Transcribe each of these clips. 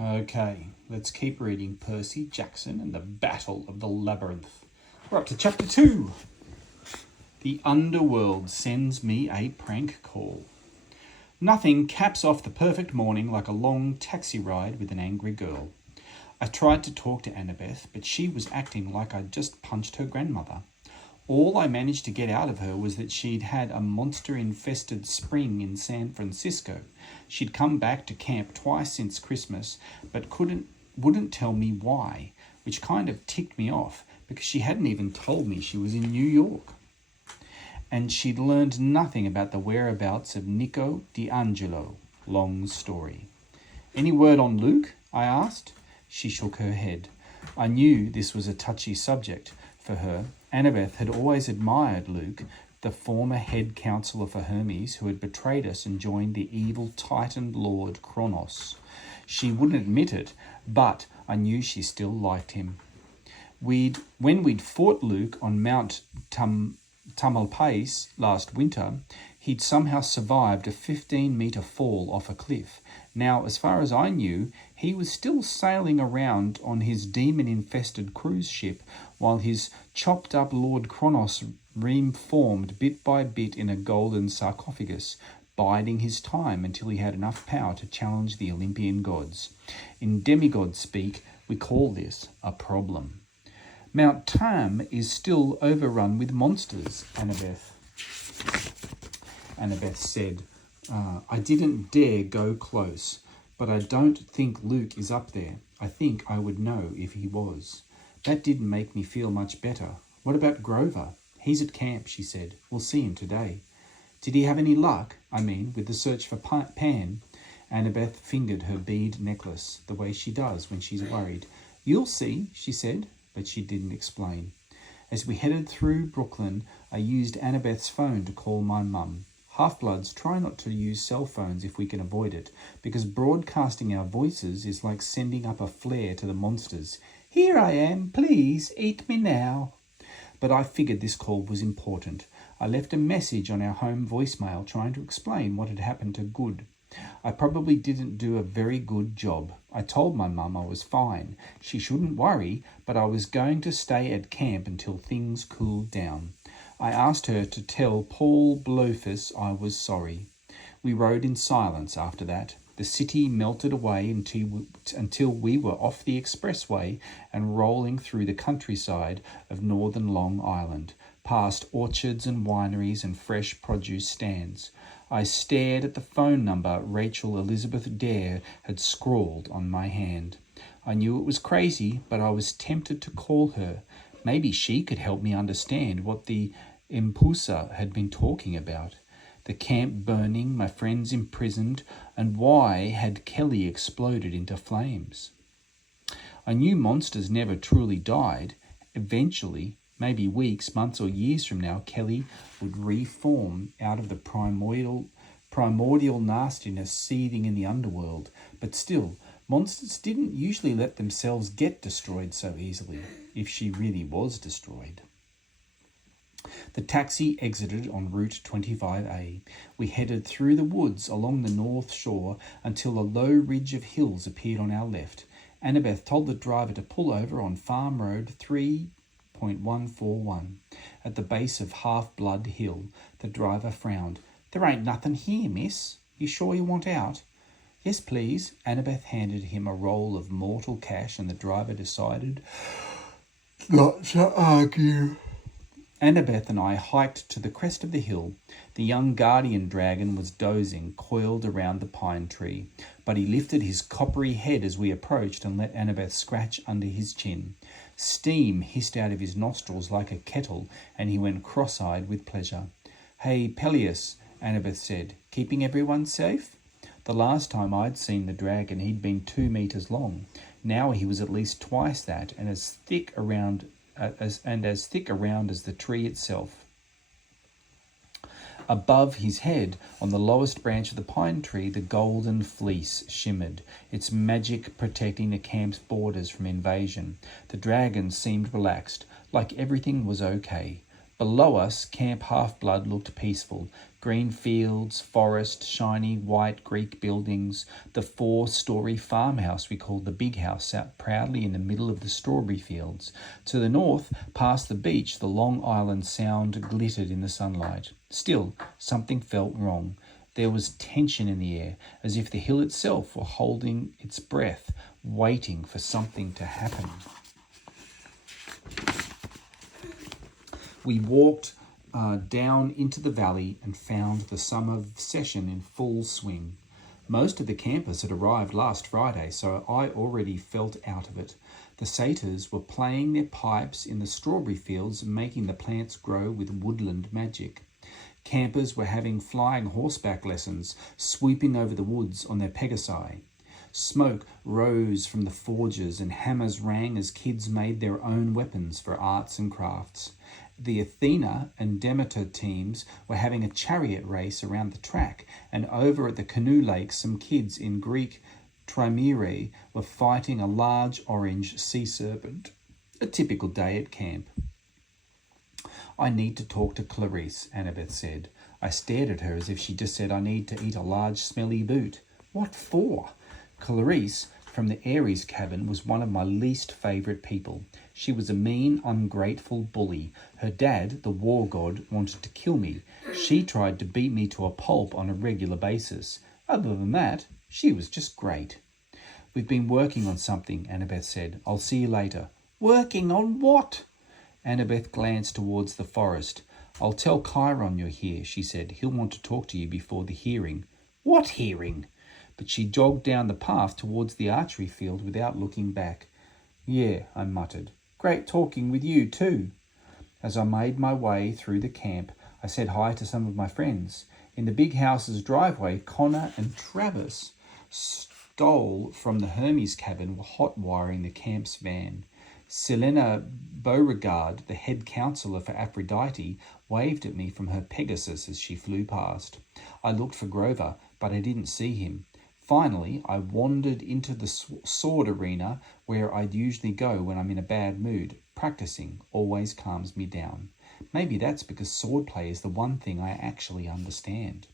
Okay, let's keep reading Percy Jackson and the Battle of the Labyrinth. We're up to chapter 2. The underworld sends me a prank call. Nothing caps off the perfect morning like a long taxi ride with an angry girl. I tried to talk to Annabeth, but she was acting like I'd just punched her grandmother. All I managed to get out of her was that she'd had a monster-infested spring in San Francisco. She'd come back to camp twice since Christmas, but wouldn't tell me why, which kind of ticked me off because she hadn't even told me she was in New York. And she'd learned nothing about the whereabouts of Nico D'Angelo. Long story. Any word on Luke? I asked. She shook her head. I knew this was a touchy subject for her. Annabeth had always admired Luke, the former head counselor for Hermes, who had betrayed us and joined the evil Titan Lord Kronos. She wouldn't admit it, but I knew she still liked him. When we'd fought Luke on Mount Tamalpais last winter, he'd somehow survived a 15-metre fall off a cliff. Now, as far as I knew, he was still sailing around on his demon-infested cruise ship while his chopped-up Lord Kronos reformed bit by bit in a golden sarcophagus, biding his time until he had enough power to challenge the Olympian gods. In demigod speak, we call this a problem. Mount Tam is still overrun with monsters, Annabeth said. I didn't dare go close, but I don't think Luke is up there. I think I would know if he was. That didn't make me feel much better. What about Grover? He's at camp, she said. We'll see him today. Did he have any luck? With the search for Pan? Annabeth fingered her bead necklace, the way she does when she's worried. You'll see, she said, but she didn't explain. As we headed through Brooklyn, I used Annabeth's phone to call my mum. Half-bloods try not to use cell phones if we can avoid it, because broadcasting our voices is like sending up a flare to the monsters. Here I am, please, eat me now. But I figured this call was important. I left a message on our home voicemail trying to explain what had happened to Good. I probably didn't do a very good job. I told my mum I was fine. She shouldn't worry, but I was going to stay at camp until things cooled down. I asked her to tell Paul Blofus I was sorry. We rode in silence after that. The city melted away until we were off the expressway and rolling through the countryside of northern Long Island, past orchards and wineries and fresh produce stands. I stared at the phone number Rachel Elizabeth Dare had scrawled on my hand. I knew it was crazy, but I was tempted to call her. Maybe she could help me understand what the Impusa had been talking about. The camp burning, my friends imprisoned, and why had Kelly exploded into flames? I knew monsters never truly died. Eventually, maybe weeks, months, or years from now, Kelly would reform out of the primordial nastiness seething in the underworld. But still, monsters didn't usually let themselves get destroyed so easily, if she really was destroyed. The taxi exited on Route 25A. We headed through the woods along the north shore until a low ridge of hills appeared on our left. Annabeth told the driver to pull over on Farm Road 3.141. At the base of Half-Blood Hill, the driver frowned. There ain't nothing here, miss. You sure you want out? Yes, please. Annabeth handed him a roll of mortal cash and the driver decided not to argue. Annabeth and I hiked to the crest of the hill. The young guardian dragon was dozing, coiled around the pine tree, but he lifted his coppery head as we approached and let Annabeth scratch under his chin. Steam hissed out of his nostrils like a kettle, and he went cross-eyed with pleasure. Hey, Peleus, Annabeth said, keeping everyone safe? The last time I'd seen the dragon, he'd been 2 meters long. Now he was at least twice that, and as thick around as the tree itself. Above his head, on the lowest branch of the pine tree, the golden fleece shimmered, its magic protecting the camp's borders from invasion. The dragon seemed relaxed, like everything was okay. Below us, Camp Half-Blood looked peaceful. Green fields, forest, shiny white Greek buildings. The 4-story farmhouse we called the Big House sat proudly in the middle of the strawberry fields. To the north, past the beach, the Long Island Sound glittered in the sunlight. Still, something felt wrong. There was tension in the air, as if the hill itself were holding its breath, waiting for something to happen. We walked down into the valley and found the summer session in full swing. Most of the campers had arrived last Friday, so I already felt out of it. The satyrs were playing their pipes in the strawberry fields, making the plants grow with woodland magic. Campers were having flying horseback lessons, swooping over the woods on their Pegasi. Smoke rose from the forges and hammers rang as kids made their own weapons for arts and crafts. The Athena and Demeter teams were having a chariot race around the track, and over at the canoe lake some kids in Greek trimere were fighting a large orange sea serpent. A typical day at camp. "I need to talk to Clarice," Annabeth said. I stared at her as if she just said I need to eat a large smelly boot. What for? Clarice from the Aries cabin was one of my least favourite people. She was a mean, ungrateful bully. Her dad, the war god, wanted to kill me. She tried to beat me to a pulp on a regular basis. Other than that, she was just great. "We've been working on something," Annabeth said. "I'll see you later." "Working on what?" Annabeth glanced towards the forest. "I'll tell Chiron you're here," she said. "He'll want to talk to you before the hearing." "What hearing?" But she jogged down the path towards the archery field without looking back. "Yeah," I muttered. "Great talking with you too." As I made my way through the camp, I said hi to some of my friends. In the big house's driveway, Connor and Travis stole from the Hermes cabin were hot wiring the camp's van. Selena Beauregard, the head counselor for Aphrodite, waved at me from her Pegasus as she flew past. I looked for Grover, but I didn't see him. Finally, I wandered into the sword arena where I'd usually go when I'm in a bad mood. Practicing always calms me down. Maybe that's because swordplay is the one thing I actually understand.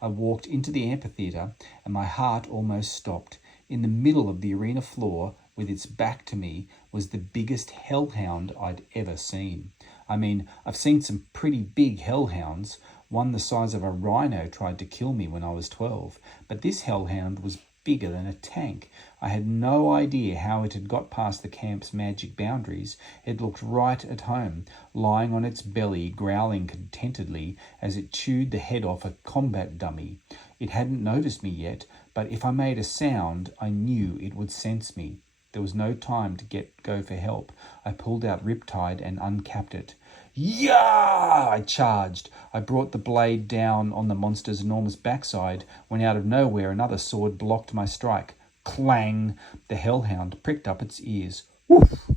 I walked into the amphitheatre and my heart almost stopped. In the middle of the arena floor, with its back to me, was the biggest hellhound I'd ever seen. I mean, I've seen some pretty big hellhounds. One the size of a rhino tried to kill me when I was 12. But this hellhound was bigger than a tank. I had no idea how it had got past the camp's magic boundaries. It looked right at home, lying on its belly, growling contentedly as it chewed the head off a combat dummy. It hadn't noticed me yet, but if I made a sound, I knew it would sense me. There was no time to go for help. I pulled out Riptide and uncapped it. "Yah!" I charged. I brought the blade down on the monster's enormous backside, when out of nowhere another sword blocked my strike. Clang! The hellhound pricked up its ears. Woof!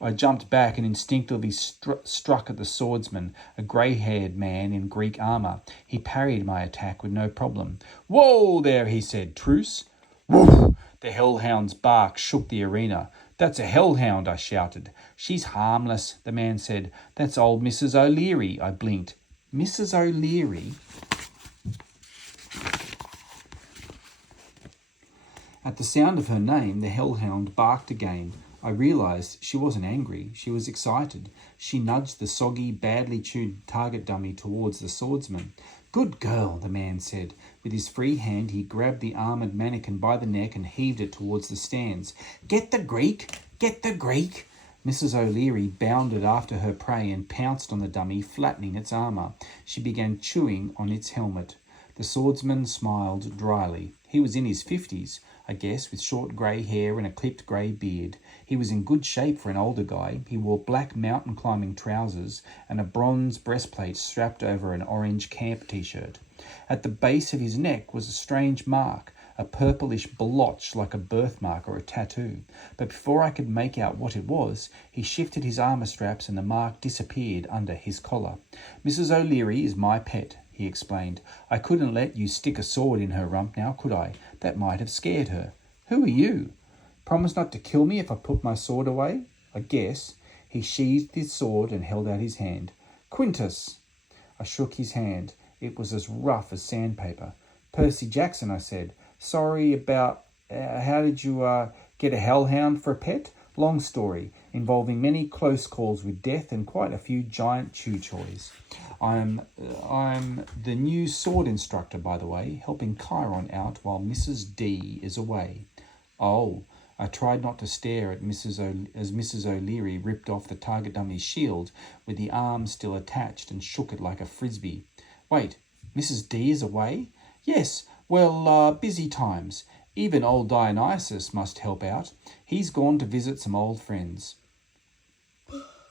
I jumped back and instinctively struck at the swordsman, a grey-haired man in Greek armour. He parried my attack with no problem. "Whoa there," he said. "Truce?" Woof! The hellhound's bark shook the arena. "That's a hellhound," I shouted. "She's harmless," the man said. "That's old Mrs. O'Leary," I blinked. Mrs. O'Leary? At the sound of her name, the hellhound barked again. I realised she wasn't angry. She was excited. She nudged the soggy, badly chewed target dummy towards the swordsman. "Good girl," the man said. With his free hand, he grabbed the armoured mannequin by the neck and heaved it towards the stands. "Get the Greek! Get the Greek!" Mrs. O'Leary bounded after her prey and pounced on the dummy, flattening its armour. She began chewing on its helmet. The swordsman smiled dryly. He was in his 50s, I guess, with short grey hair and a clipped grey beard. He was in good shape for an older guy. He wore black mountain climbing trousers and a bronze breastplate strapped over an orange camp t-shirt. At the base of his neck was a strange mark, a purplish blotch like a birthmark or a tattoo. But before I could make out what it was, he shifted his armour straps and the mark disappeared under his collar. "Mrs. O'Leary is my pet," he explained. "I couldn't let you stick a sword in her rump now, could I? That might have scared her." "Who are you?" "Promise not to kill me if I put my sword away?" "I guess." He sheathed his sword and held out his hand. Quintus. I shook his hand. It was as rough as sandpaper. Percy Jackson, I said. Sorry about... how did you get a hellhound for a pet? Long story, involving many close calls with death and quite a few giant chew-choys. I'm the new sword instructor, by the way, helping Chiron out while Mrs. D is away. Oh, I tried not to stare at as Mrs. O'Leary ripped off the target dummy's shield with the arm still attached and shook it like a frisbee. Wait, Mrs. D is away? Yes, well, busy times. Even old Dionysus must help out. He's gone to visit some old friends.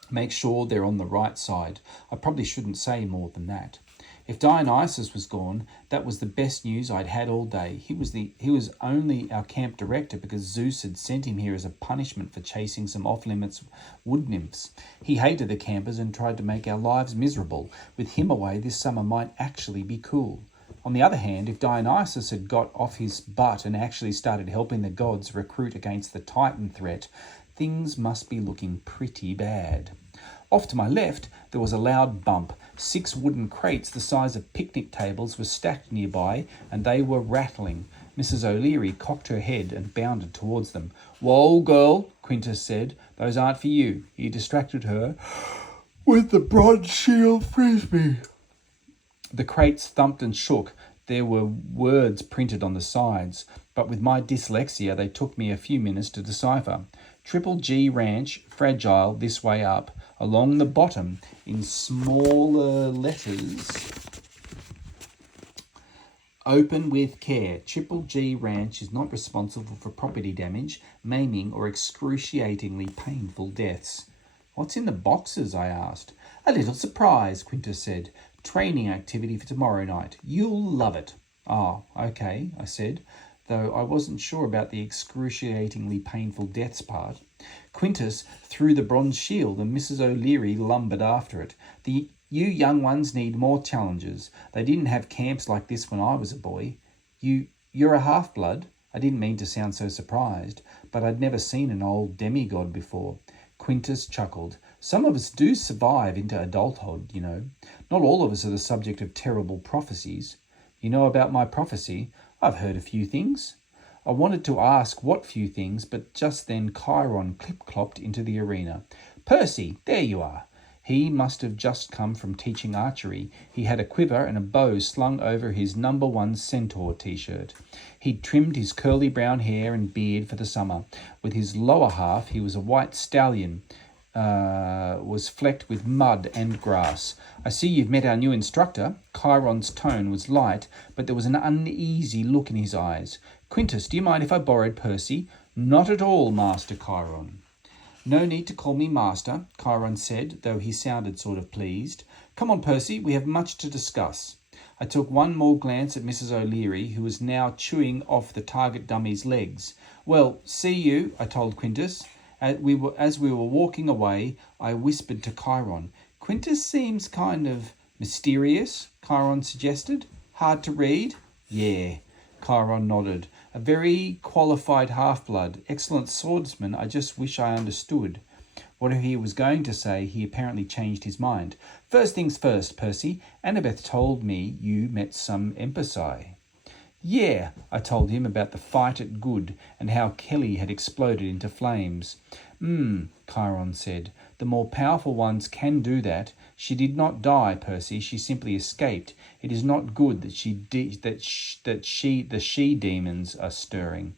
Make sure they're on the right side. I probably shouldn't say more than that. If Dionysus was gone, that was the best news I'd had all day. He was only our camp director because Zeus had sent him here as a punishment for chasing some off-limits wood nymphs. He hated the campers and tried to make our lives miserable. With him away, this summer might actually be cool. On the other hand, if Dionysus had got off his butt and actually started helping the gods recruit against the Titan threat, things must be looking pretty bad. Off to my left, there was a loud bump. 6 wooden crates the size of picnic tables were stacked nearby, and they were rattling. Mrs. O'Leary cocked her head and bounded towards them. "Whoa, girl," Quintus said. "Those aren't for you." He distracted her with the bronze shield frisbee. The crates thumped and shook. There were words printed on the sides, but with my dyslexia they took me a few minutes to decipher. Triple G Ranch, fragile, this way up. Along the bottom, in smaller letters, open with care. Triple G Ranch is not responsible for property damage, maiming, or excruciatingly painful deaths. What's in the boxes? I asked. A little surprise, Quintus said. Training activity for tomorrow night. You'll love it. Oh, okay, I said, though I wasn't sure about the excruciatingly painful deaths part. Quintus threw the bronze shield and Mrs. O'Leary lumbered after it. You young ones need more challenges. They didn't have camps like this when I was a boy. You're a half-blood? I didn't mean to sound so surprised, but I'd never seen an old demigod before. Quintus chuckled. Some of us do survive into adulthood, you know. Not all of us are the subject of terrible prophecies. You know about my prophecy? I've heard a few things. I wanted to ask what few things, but just then Chiron clip-clopped into the arena. Percy, there you are. He must have just come from teaching archery. He had a quiver and a bow slung over his number 1 Centaur t-shirt. He'd trimmed his curly brown hair and beard for the summer. With his lower half, he was a white stallion, was flecked with mud and grass. I see you've met our new instructor. Chiron's tone was light, but there was an uneasy look in his eyes. Quintus, do you mind if I borrowed Percy? Not at all, Master Chiron. No need to call me Master, Chiron said, though he sounded sort of pleased. Come on, Percy, we have much to discuss. I took one more glance at Mrs. O'Leary, who was now chewing off the target dummy's legs. Well, see you, I told Quintus. As we were walking away, I whispered to Chiron. Quintus seems kind of mysterious, Chiron suggested. Hard to read? Yeah, Chiron nodded. A very qualified half-blood, excellent swordsman. I just wish I understood. What he was going to say, he apparently changed his mind. First things first, Percy. Annabeth told me you met some Empecé. Yeah, I told him about the fight at Good and how Kelly had exploded into flames. Chiron said. The more powerful ones can do that. She did not die, Percy. She simply escaped. It is not good that the she-demons are stirring.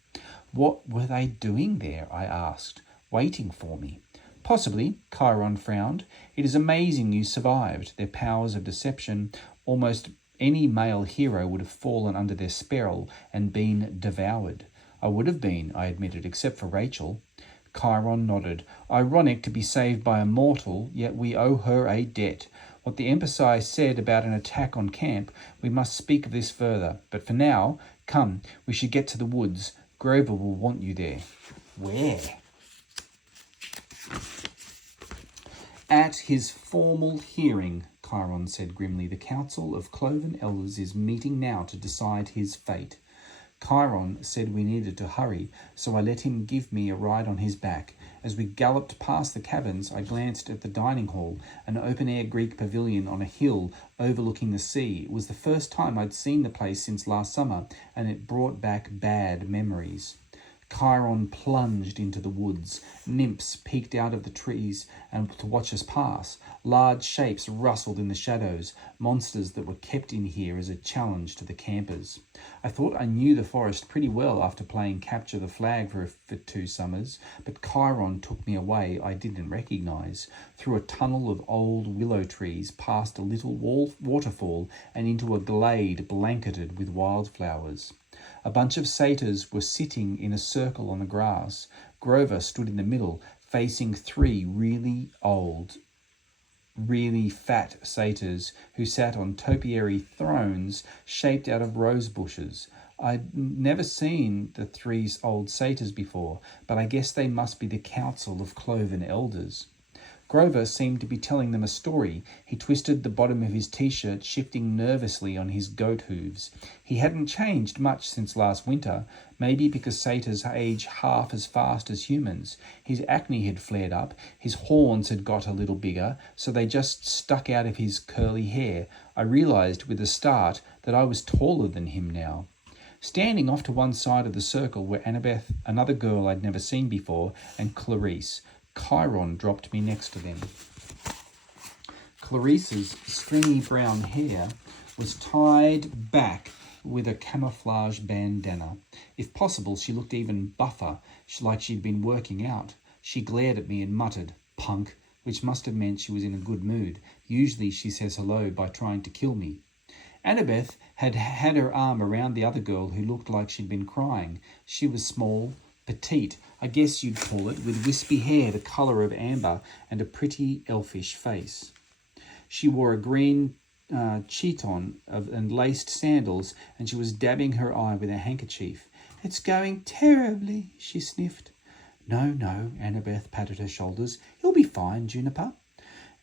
What were they doing there? I asked. Waiting for me. Possibly, Chiron frowned. It is amazing you survived. Their powers of deception, almost any male hero would have fallen under their spell and been devoured. I would have been, I admitted, except for Rachel. Chiron nodded. Ironic to be saved by a mortal, yet we owe her a debt. What the Empecé said about an attack on camp, we must speak of this further. But for now, come, we should get to the woods. Grover will want you there. Where? At his formal hearing, Chiron said grimly. The Council of Cloven Elders is meeting now to decide his fate. Chiron said we needed to hurry, so I let him give me a ride on his back. As we galloped past the cabins, I glanced at the dining hall, an open-air Greek pavilion on a hill overlooking the sea. It was the first time I'd seen the place since last summer, and it brought back bad memories. Chiron plunged into the woods. Nymphs peeked out of the trees and to watch us pass. Large shapes rustled in the shadows, monsters that were kept in here as a challenge to the campers. I thought I knew the forest pretty well after playing Capture the Flag for 2 summers, but Chiron took me away I didn't recognise, through a tunnel of old willow trees, past a little waterfall and into a glade blanketed with wildflowers. A bunch of satyrs were sitting in a circle on the grass. Grover stood in the middle, facing 3 really fat satyrs who sat on topiary thrones shaped out of rose bushes. I'd never seen the 3 old satyrs before, but I guess they must be the council of cloven elders. Grover seemed to be telling them a story. He twisted the bottom of his t-shirt, shifting nervously on his goat hooves. He hadn't changed much since last winter, maybe because satyrs age half as fast as humans. His acne had flared up, his horns had got a little bigger, so they just stuck out of his curly hair. I realised with a start that I was taller than him now. Standing off to one side of the circle were Annabeth, another girl I'd never seen before, and Clarice. Chiron dropped me next to them. Clarice's stringy brown hair was tied back with a camouflage bandana. If possible, she looked even buffer, like she'd been working out. She glared at me and muttered, "Punk," which must have meant she was in a good mood. Usually she says hello by trying to kill me. Annabeth had had her arm around the other girl who looked like she'd been crying. She was small, petite, I guess you'd call it, with wispy hair the colour of amber and a pretty elfish face. She wore a green chiton and laced sandals, and she was dabbing her eye with a handkerchief. "It's going terribly," she sniffed. "No, Annabeth patted her shoulders. "You'll be fine, Juniper."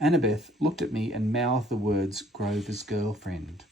Annabeth looked at me and mouthed the words, "Grover's girlfriend."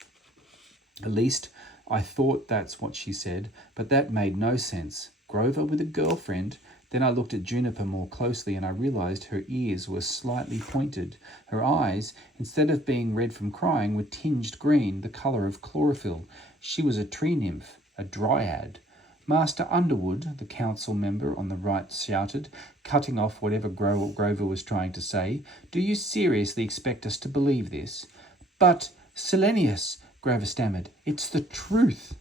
At least I thought that's what she said, but that made no sense. Grover with a girlfriend? Then I looked at Juniper more closely and I realised her ears were slightly pointed. Her eyes, instead of being red from crying, were tinged green, the colour of chlorophyll. She was a tree nymph, a dryad. "Master Underwood," the council member on the right shouted, cutting off whatever Grover was trying to say, "do you seriously expect us to believe this?" "But, Silenius," Grover stammered, "it's the truth."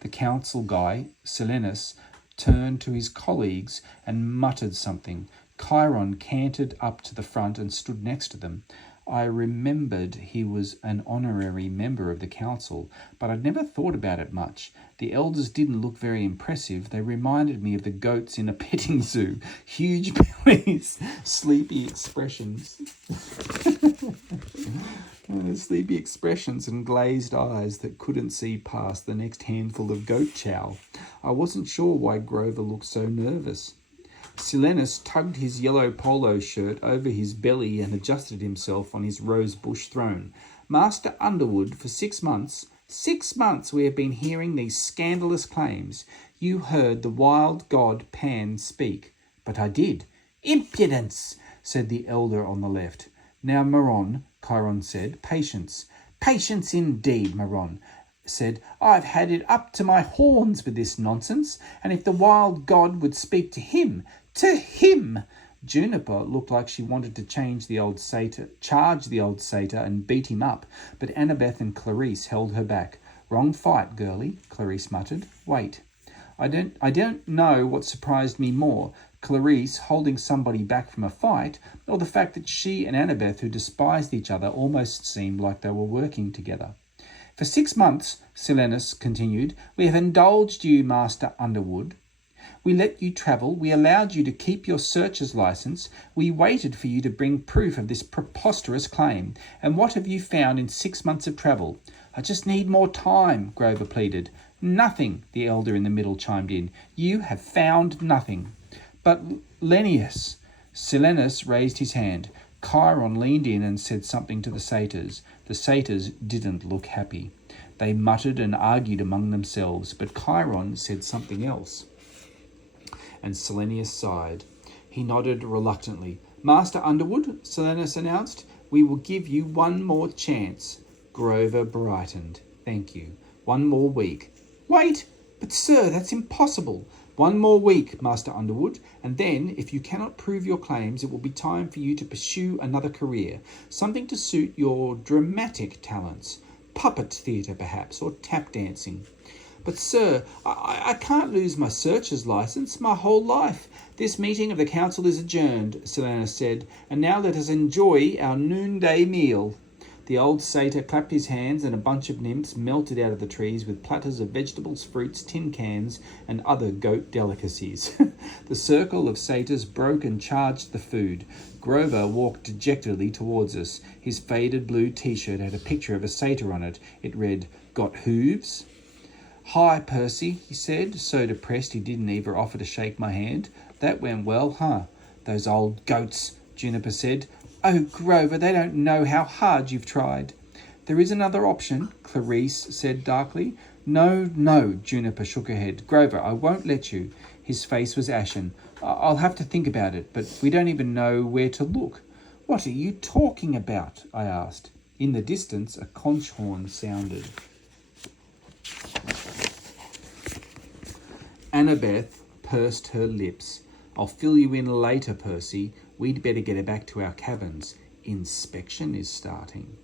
The council guy, Silenus, turned to his colleagues and muttered something. Chiron cantered up to the front and stood next to them. I remembered he was an honorary member of the council, but I'd never thought about it much. The elders didn't look very impressive. They reminded me of the goats in a petting zoo. Huge bellies, sleepy expressions. Sleepy expressions and glazed eyes that couldn't see past the next handful of goat chow. I wasn't sure why Grover looked so nervous. Silenus tugged his yellow polo shirt over his belly and adjusted himself on his rose bush throne. "Master Underwood, for 6 months, 6 months we have been hearing these scandalous claims. You heard the wild god Pan speak." "But I did." "Impudence," said the elder on the left. "Now, Maron," Chiron said, "patience." "Patience indeed," Maron said. "I've had it up to my horns with this nonsense, and if the wild god would speak to him, Juniper looked like she wanted to charge the old satyr and beat him up, but Annabeth and Clarice held her back. "Wrong fight, girlie," Clarice muttered. "Wait." I don't know what surprised me more, Clarice holding somebody back from a fight, or the fact that she and Annabeth, who despised each other, almost seemed like they were working together. "For 6 months, Silenus continued, we have indulged you, Master Underwood. We let you travel. We allowed you to keep your searcher's license. We waited for you to bring proof of this preposterous claim. And what have you found in 6 months of travel?" "I just need more time," Grover pleaded. "Nothing," the elder in the middle chimed in. "You have found nothing." "But Lennius," Silenus raised his hand. Chiron leaned in and said something to the satyrs. The satyrs didn't look happy. They muttered and argued among themselves, but Chiron said something else. And Selenius sighed. He nodded reluctantly. Master Underwood, Selenius announced, we will give you one more chance. Grover brightened. Thank you. One more week. Wait! But sir, that's impossible. One more week, Master Underwood, and then, if you cannot prove your claims, it will be time for you to pursue another career, something to suit your dramatic talents. Puppet theatre, perhaps, or tap dancing. But sir, I can't lose my searcher's license, my whole life. This meeting of the council is adjourned, Selena said, and now let us enjoy our noonday meal. The old satyr clapped his hands and a bunch of nymphs melted out of the trees with platters of vegetables, fruits, tin cans, and other goat delicacies. The circle of satyrs broke and charged the food. Grover walked dejectedly towards us. His faded blue t-shirt had a picture of a satyr on it. It read, Got hooves? Hi, Percy, he said, so depressed he didn't even offer to shake my hand. That went well, huh? Those old goats, Juniper said. Oh, Grover, they don't know how hard you've tried. There is another option, Clarice said darkly. No, Juniper shook her head. Grover, I won't let you. His face was ashen. I'll have to think about it, but we don't even know where to look. What are you talking about? I asked. In the distance, a conch horn sounded. Annabeth pursed her lips. I'll fill you in later, Percy. We'd better get back to our cabins. Inspection is starting.